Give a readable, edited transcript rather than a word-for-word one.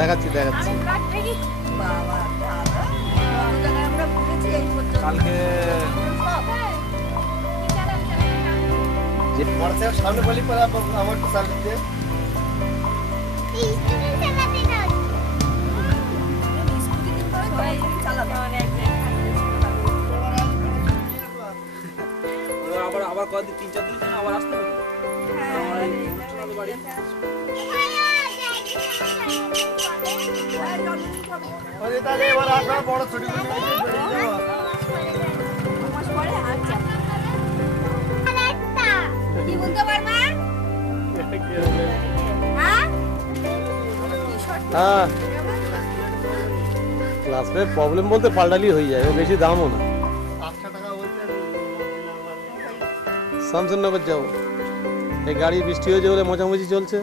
দেখাচ্ছি কালকে সামনে বলি পরে আমার চালিয়ে আবার কয়েকদিন 3-4 দিন আবার আসতে হবে। তাহলে এবার আপনার বড় ছুটি হ্যাঁ ক্লাসের প্রবলেম বলতে পাল্টালি হয়ে যায়, ও বেশি দামও না। শামসুরনগর যাবো, এই গাড়ি বৃষ্টি হয়েছে বলে মোছামুছি চলছে।